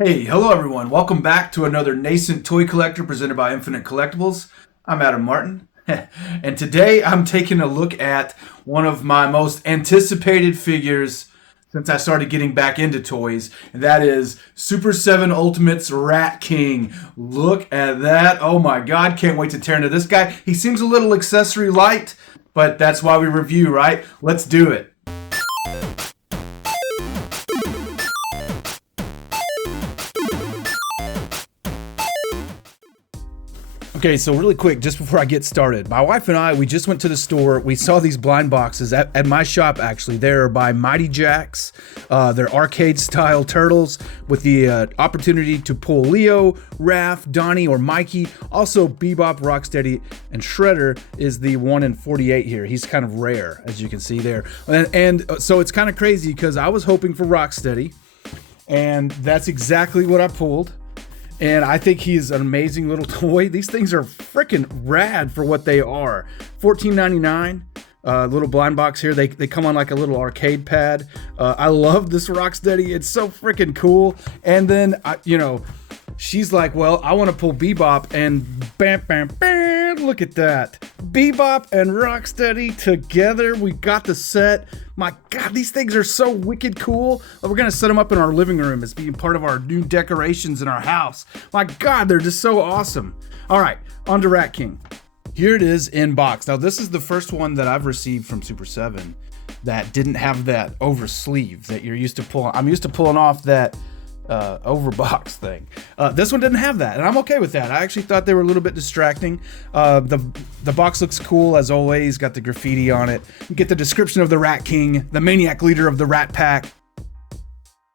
Hey, hello everyone. Welcome back to another Nascent Toy Collector presented by Infinite Collectibles. I'm Adam Martin, and today I'm taking a look at one of my most anticipated figures since I started getting back into toys, and that is Super 7 Ultimate's Rat King. Look at that. Oh my god, can't wait to tear into this guy. He seems a little accessory light, but that's why we review, right? Let's do it. Okay, so really quick, just before I get started, my wife and I, we just went to the store. We saw these blind boxes at my shop, actually. They're by Mighty Jaxx. They're arcade-style turtles with the opportunity to pull Leo, Raph, Donnie, or Mikey. Also, Bebop, Rocksteady, and Shredder is the 1 in 48 here. He's kind of rare, as you can see there. And so it's kind of crazy because I was hoping for Rocksteady, and that's exactly what I pulled. And I think he's an amazing little toy. These things are freaking rad for what they are. $14.99. Little blind box here. They come on like a little arcade pad. I love this Rocksteady. It's so freaking cool. And then, she's like, well, I want to pull Bebop, and bam, bam, bam. Look at that. Bebop and Rocksteady together. We got the set. My God, these things are so wicked cool. We're going to set them up in our living room as being part of our new decorations in our house. My God, they're just so awesome. All right, on to Rat King. Here it is in box. Now, this is the first one that I've received from Super 7 that didn't have that over sleeve that you're used to pulling. I'm used to pulling off that overbox thing. This one didn't have that, and I'm okay with that. I actually thought they were a little bit distracting. The box looks cool as always. Got the graffiti on it. You get the description of the Rat King, the maniac leader of the Rat Pack.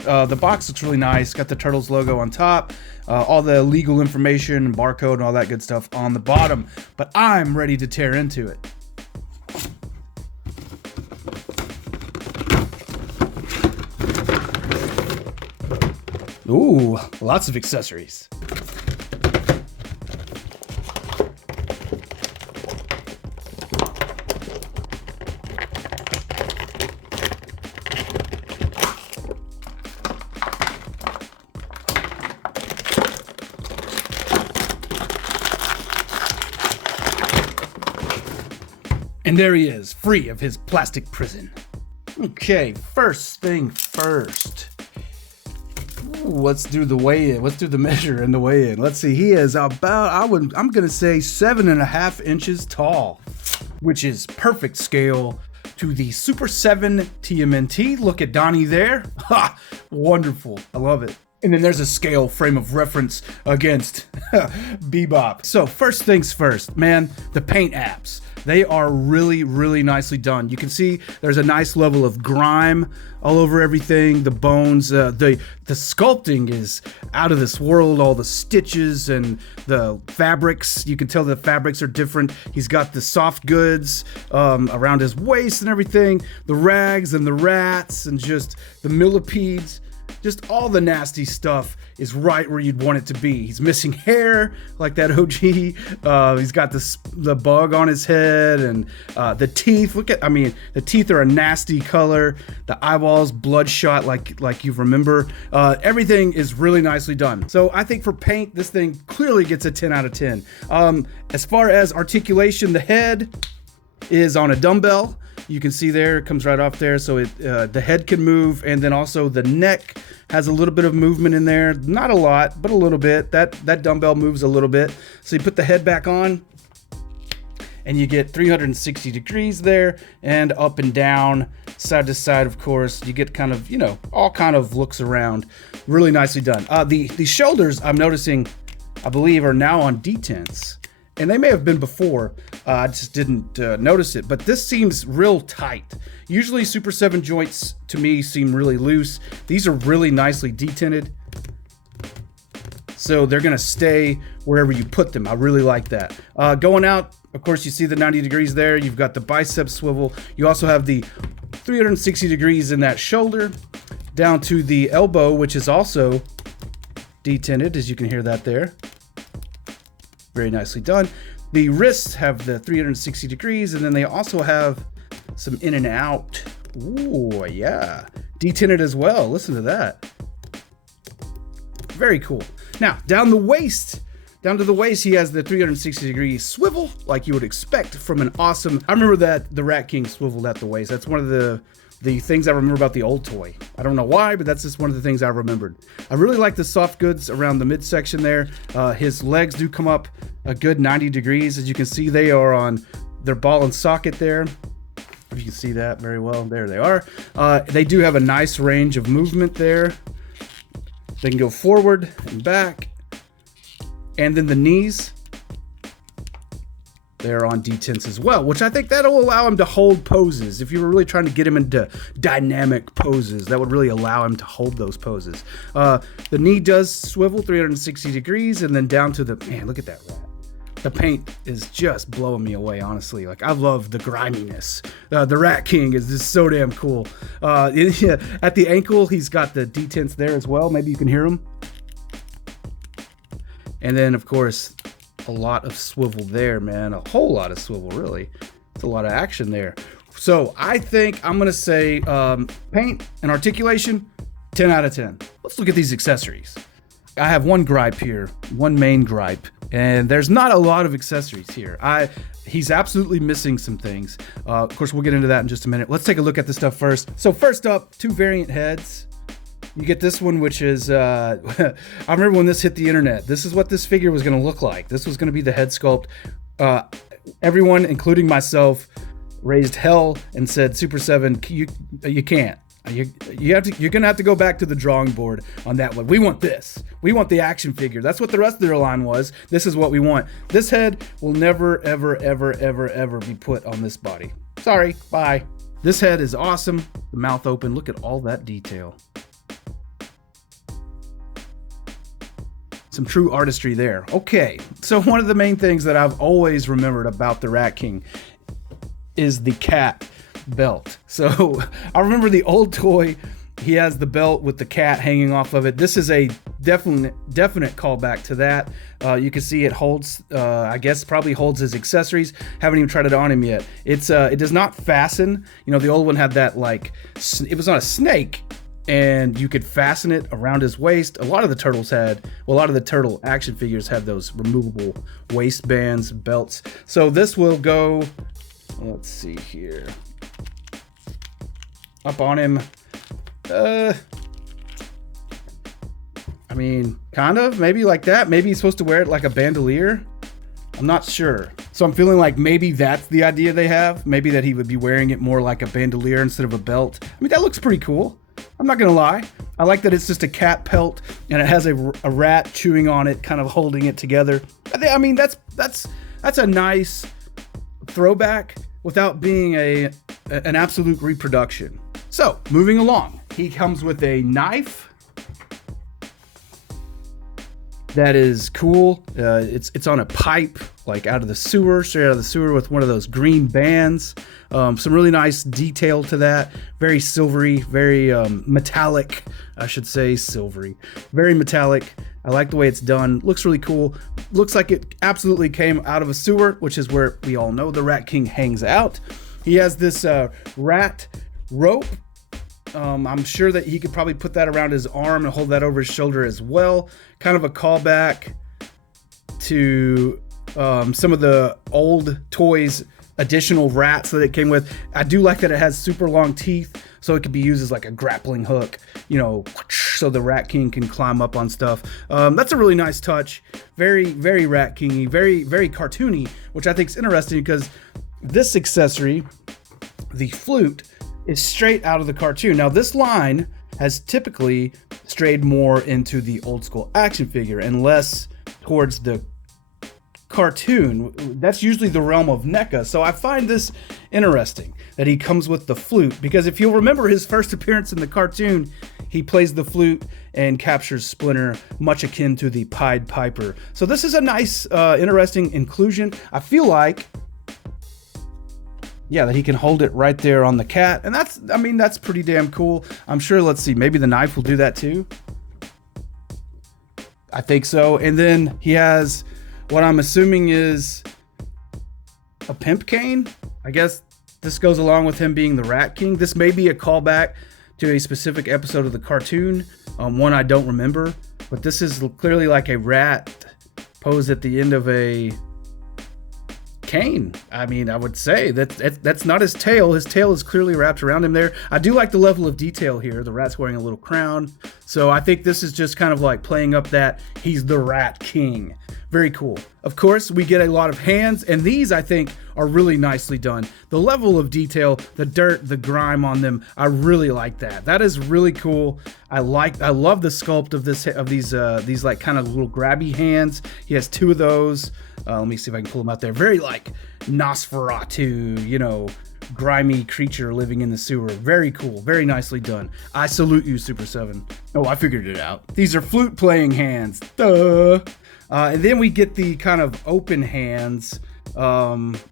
The box looks really nice. Got the Turtles logo on top, all the legal information, barcode, and all that good stuff on the bottom. But I'm ready to tear into it. Ooh, lots of accessories. And there he is, free of his plastic prison. Okay, first thing first. Let's do the weigh-in. Let's do the measure and the weigh-in. Let's see. He is about, I'm gonna say 7.5 inches tall, which is perfect scale to the Super 7 TMNT. Look at Donnie there. Ha! Wonderful. I love it. And then there's a scale frame of reference against Bebop. So first things first, man, the paint apps. They are really, really nicely done. You can see there's a nice level of grime all over everything. The bones, the sculpting is out of this world. All the stitches and the fabrics, you can tell the fabrics are different. He's got the soft goods around his waist and everything. The rags and the rats and just the millipedes. Just all the nasty stuff is right where you'd want it to be. He's missing hair like that OG. He's got the bug on his head and the teeth. The teeth are a nasty color. The eyeballs bloodshot like you remember. Everything is really nicely done. So I think for paint, this thing clearly gets a 10 out of 10. As far as articulation, the head is on a dumbbell. You can see there, it comes right off there, so the head can move, and then also the neck has a little bit of movement in there. Not a lot, but a little bit. That dumbbell moves a little bit. So you put the head back on, and you get 360 degrees there, and up and down, side to side, of course. You get kind of, all kind of looks around. Really nicely done. The shoulders, I'm noticing, I believe, are now on detents. And they may have been before, I just didn't notice it, but this seems real tight. Usually Super 7 joints, to me, seem really loose. These are really nicely detented, so they're gonna stay wherever you put them. I really like that. Going out, of course, you see the 90 degrees there. You've got the bicep swivel. You also have the 360 degrees in that shoulder, down to the elbow, which is also detented, as you can hear that there. Very nicely done. The wrists have the 360 degrees, and then they also have some in and out. Ooh, yeah. Detinted as well. Listen to that. Very cool. Now, down to the waist, he has the 360-degree swivel, like you would expect from an awesome... I remember that the Rat King swiveled at the waist. That's one of the things I remember about the old toy. I don't know why, but that's just one of the things I remembered. I really like the soft goods around the midsection there. His legs do come up a good 90 degrees. As you can see, they are on their ball and socket there. If you can see that very well, there they are. They do have a nice range of movement there. They can go forward and back. And then the knees, they're on detents as well, which I think that'll allow him to hold poses. If you were really trying to get him into dynamic poses, that would really allow him to hold those poses. The knee does swivel 360 degrees, and then down to the, man, look at that rat. The paint is just blowing me away, honestly. Like, I love the griminess. The Rat King is just so damn cool. At the ankle, he's got the detents there as well. Maybe you can hear him. And then, of course, a lot of swivel there, man. A whole lot of swivel, really. It's a lot of action there. So I think I'm going to say paint and articulation, 10 out of 10. Let's look at these accessories. I have one gripe here, one main gripe, and there's not a lot of accessories here. He's absolutely missing some things. Of course, we'll get into that in just a minute. Let's take a look at this stuff first. So first up, 2 variant heads. You get this one, which is, I remember when this hit the internet, this is what this figure was going to look like. This was going to be the head sculpt. Everyone, including myself, raised hell and said, Super 7, you can't. You're going to have to go back to the drawing board on that one. We want this. We want the action figure. That's what the rest of their line was. This is what we want. This head will never, ever, ever, ever, ever be put on this body. Sorry, bye. This head is awesome. The mouth open. Look at all that detail. Some true artistry there. Okay, so one of the main things that I've always remembered about the Rat King is the cat belt. So I remember the old toy, he has the belt with the cat hanging off of it. This is a definite callback to that. You can see it holds, I guess probably holds his accessories. Haven't even tried it on him yet. It does not fasten. You know, the old one had that, like, it was on a snake, and you could fasten it around his waist. A lot of the turtle action figures had those removable waistbands, belts. So this will go, let's see here, up on him. I mean, kind of, maybe like that. Maybe he's supposed to wear it like a bandolier. I'm not sure. So I'm feeling like maybe that's the idea they have. Maybe that he would be wearing it more like a bandolier instead of a belt. I mean, that looks pretty cool. I'm not gonna lie. I like that it's just a cat pelt and it has a rat chewing on it, kind of holding it together. I mean, that's a nice throwback without being an absolute reproduction. So moving along, he comes with a knife that is cool. It's on a pipe, like out of the sewer, straight out of the sewer, with one of those green bands. Some really nice detail to that. Very silvery, very metallic, I should say. Silvery, very metallic. I like the way it's done. Looks really cool. Looks like it absolutely came out of a sewer, which is where we all know the Rat King hangs out. He has this rat rope. I'm sure that he could probably put that around his arm and hold that over his shoulder as well. Kind of a callback to some of the old toys, additional rats that it came with. I do like that it has super long teeth, so it could be used as like a grappling hook, you know, so the Rat King can climb up on stuff. That's a really nice touch. Very, very Rat King-y, very, very cartoony, which I think is interesting because this accessory, the flute, is straight out of the cartoon. Now, this line has typically strayed more into the old school action figure and less towards the cartoon. That's usually the realm of NECA. So I find this interesting that he comes with the flute, because if you'll remember his first appearance in the cartoon, he plays the flute and captures Splinter, much akin to the Pied Piper. So this is a nice, interesting inclusion. I feel like, yeah, that he can hold it right there on the cat. And that's pretty damn cool. I'm sure, let's see, maybe the knife will do that too. I think so. And then he has what I'm assuming is a pimp cane. I guess this goes along with him being the Rat King. This may be a callback to a specific episode of the cartoon, one I don't remember. but this is clearly like a rat posed at the end of a cane. I mean, I would say that's not his tail. His tail is clearly wrapped around him there. I do like the level of detail here. The rat's wearing a little crown. So I think this is just kind of like playing up that he's the Rat King. Very cool. Of course, we get a lot of hands, and these I think are really nicely done. The level of detail, the dirt, the grime on them, I really like that. That is really cool. I love the sculpt of these like kind of little grabby hands. He has 2 of those. Let me see if I can pull them out there. Very like Nosferatu, you know, grimy creature living in the sewer. Very cool. Very nicely done. I salute you, Super 7. Oh, I figured it out. These are flute playing hands. Duh. And then we get the kind of open hands. Let's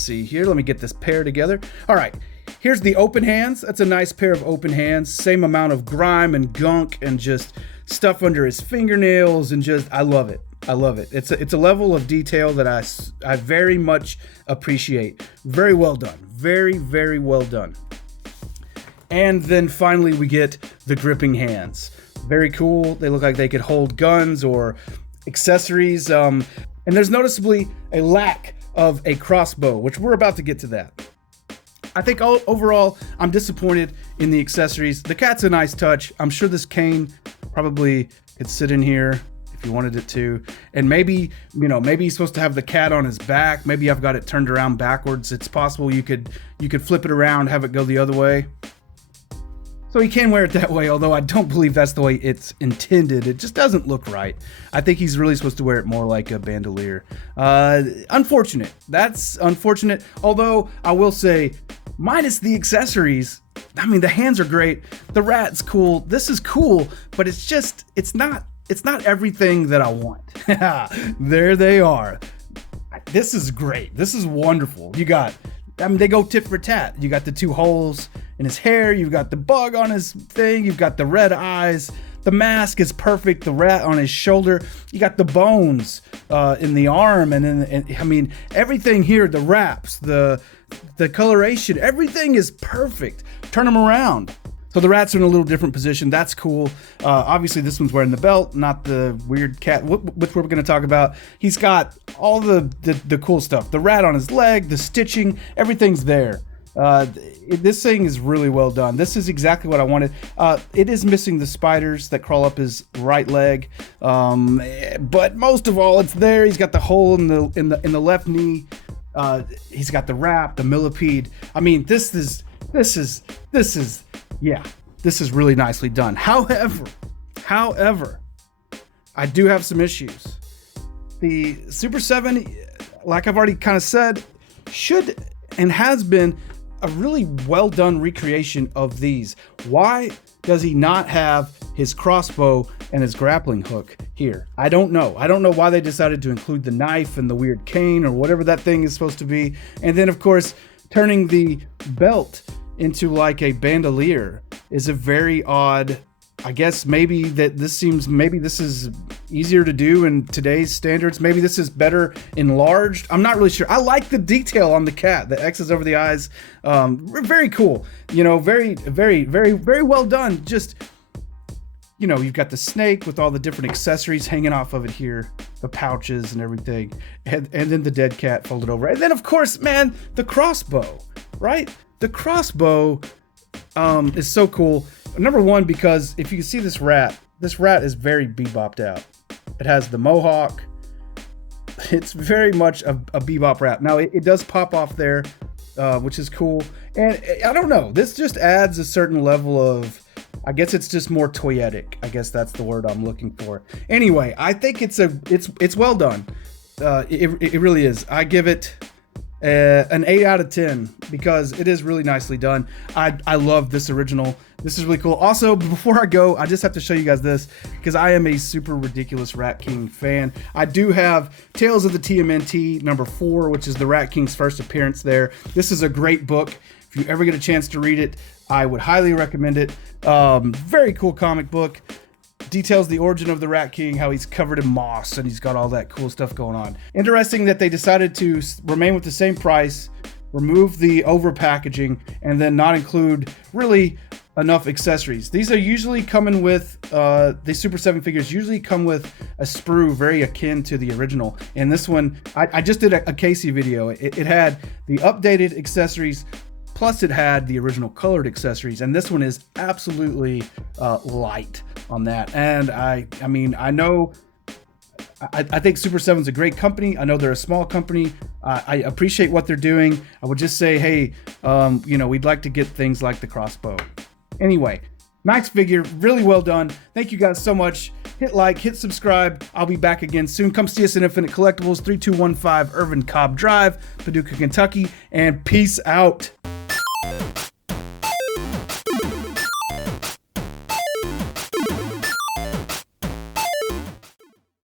see here. Let me get this pair together. All right. Here's the open hands. That's a nice pair of open hands. Same amount of grime and gunk and just stuff under his fingernails, and just, I love it. I love it. It's a level of detail that I very much appreciate. Very well done. Very, very well done. And then finally we get the gripping hands. Very cool. They look like they could hold guns or accessories. And there's noticeably a lack of a crossbow, which we're about to get to that. I think overall, I'm disappointed in the accessories. The cat's a nice touch. I'm sure this cane probably could sit in here if you wanted it to. And maybe, you know, maybe he's supposed to have the cat on his back. Maybe I've got it turned around backwards. It's possible you could flip it around, have it go the other way. So he can wear it that way, although I don't believe that's the way it's intended. It just doesn't look right. I think he's really supposed to wear it more like a bandolier. Unfortunate. That's unfortunate. Although I will say, minus the accessories, I mean, the hands are great. The rat's cool. This is cool, but it's not everything that I want. There they are. This is great. This is wonderful. They go tit for tat. You got the 2 holes in his hair. You've got the bug on his thing. You've got the red eyes. The mask is perfect. The rat on his shoulder. You got the bones in the arm, and I mean, everything here. The wraps, the coloration, everything is perfect. Turn them around. So the rats are in a little different position. That's cool. Obviously, this one's wearing the belt, not the weird cat, which we're going to talk about. He's got all the cool stuff. The rat on his leg, the stitching, everything's there. This thing is really well done. This is exactly what I wanted. It is missing the spiders that crawl up his right leg, but most of all, it's there. He's got the hole in the left knee. He's got the wrap, the millipede. I mean, this is really nicely done. However, I do have some issues. The Super 7, like I've already kind of said, should and has been a really well done recreation of these. Why does he not have his crossbow and his grappling hook here? I don't know. I don't know why they decided to include the knife and the weird cane or whatever that thing is supposed to be. And then, of course, turning the belt into like a bandolier is a very odd. I guess maybe this is easier to do in today's standards. Maybe this is better enlarged. I'm not really sure. I like the detail on the cat, the X's over the eyes. Very cool. You know, very, very, very, very well done. Just, you know, you've got the snake with all the different accessories hanging off of it here, the pouches and everything, and then the dead cat folded over. And then, of course, man, the crossbow, right? The crossbow is so cool. Number one, because if you see this rat is very bebopped out. It has the mohawk. It's very much a bebop rat. Now, it does pop off there, which is cool. And I don't know, this just adds a certain level of, I guess it's just more toyetic. I guess that's the word I'm looking for. Anyway, I think it's well done. It really is. I give it an 8 out of 10 because it is really nicely done. I love this original. This is really cool. Also, before I go, I just have to show you guys this because I am a super ridiculous Rat King fan. I do have Tales of the TMNT number 4, which is the Rat King's first appearance there. This is a great book. If you ever get a chance to read it, I would highly recommend it. Very cool comic book. Details the origin of the Rat King, how he's covered in moss and he's got all that cool stuff going on. Interesting that they decided to remain with the same price, remove the over packaging, and then not include really enough accessories. These are usually coming with, the Super 7 figures usually come with a sprue very akin to the original. And this one, I just did a Casey video. It had the updated accessories, plus it had the original colored accessories. And this one is absolutely light on that. And I mean, I know, I think Super 7's a great company. I know they're a small company. I appreciate what they're doing. I would just say, hey, you know, we'd like to get things like the crossbow. Anyway, Max figure, really well done. Thank you guys so much. Hit like, hit subscribe. I'll be back again soon. Come see us at Infinite Collectibles, 3215 Irvin Cobb Drive, Paducah, Kentucky, and peace out.